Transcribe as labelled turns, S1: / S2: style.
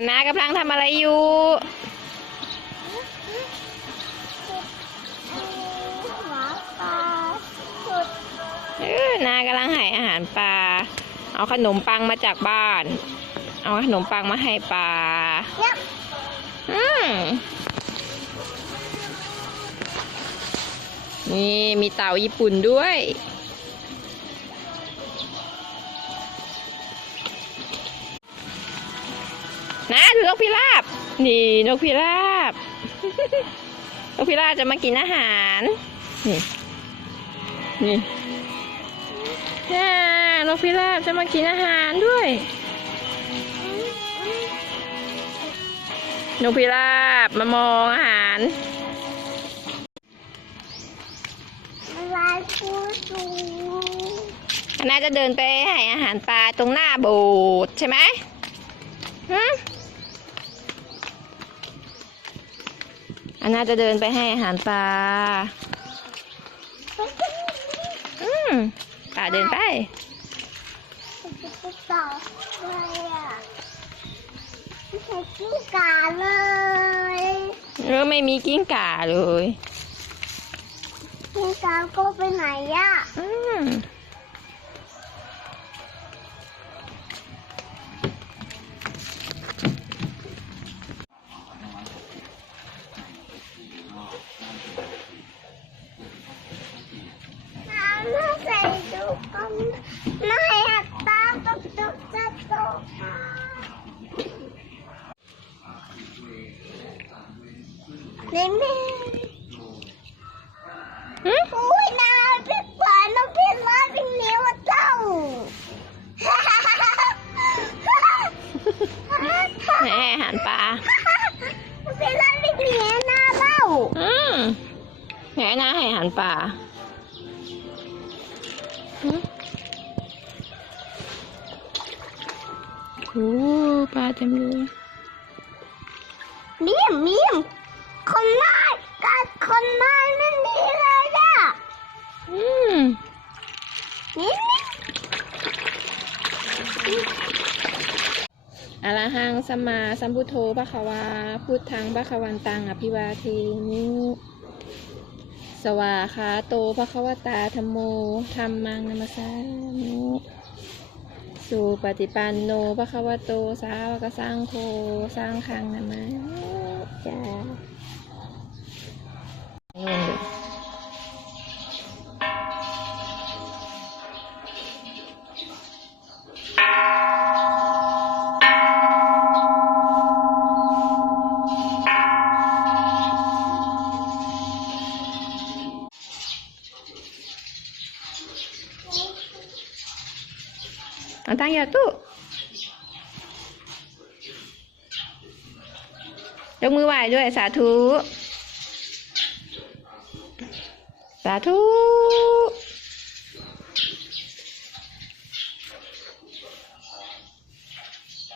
S1: นนากำลังทำอะไรอยู่
S2: หมาปลาสุด
S1: เออนากำลังให้อาหารปลา เอาขนมปังมาจากบ้าน เอาขนมปังมาให้ปลา
S2: นี่ย
S1: อืมนี่มีเต่าญี่ปุ่นด้วย นะดูนกพิราบ นี่นกพิราบ นกพิราบจะมากินอาหาร นี่ นี่น่านกพิราบจะมากินอาหารด้วย นกพิราบมามองอาหารน่าจะเดินไปให้อาหารปลาตรงหน้าโบสถ์ใช่ไหมฮึ อันน่าจะเดินไปให้อาหารปลา อืมปลาเดินไป
S2: จะต่อเลยอะไม่ใช่กิ้งก่าเลย
S1: เออไม่มีกิ้งก่าเลย
S2: กิ้งก่าก็ไปไหนอะ
S1: อืม
S2: นไม่อัดตาตกตกจะตกค่ะนี่แม่
S1: หึ
S2: อุ้ยนาพี่ปาน้องพี่ร้อยพี่เหนียวเจ้า
S1: ให้อาหารปลา
S2: พี่ร้อยพี่เหนียวนาเบ้า
S1: อืมไหนนะให้หารปลา โอ้ปลาเต็มเลย
S2: มีมมีมคนน้อยกัดคนน้อยนั่นดีเลยอะ
S1: อืม
S2: นี่นี่
S1: อะระหังสัมมาสัมพุทโธพระควาพุทธังพระควันตังอภิวาเทมิ สวาขาโตพระควตาธรรมโมธรรมังนามสามุสุปฏิปันโนพระควโตสาวกสังโฆสร้างคังนามาจ้า เอาตั้งยาตู้ยกมือไหว้ด้วยสาธุ สาธุ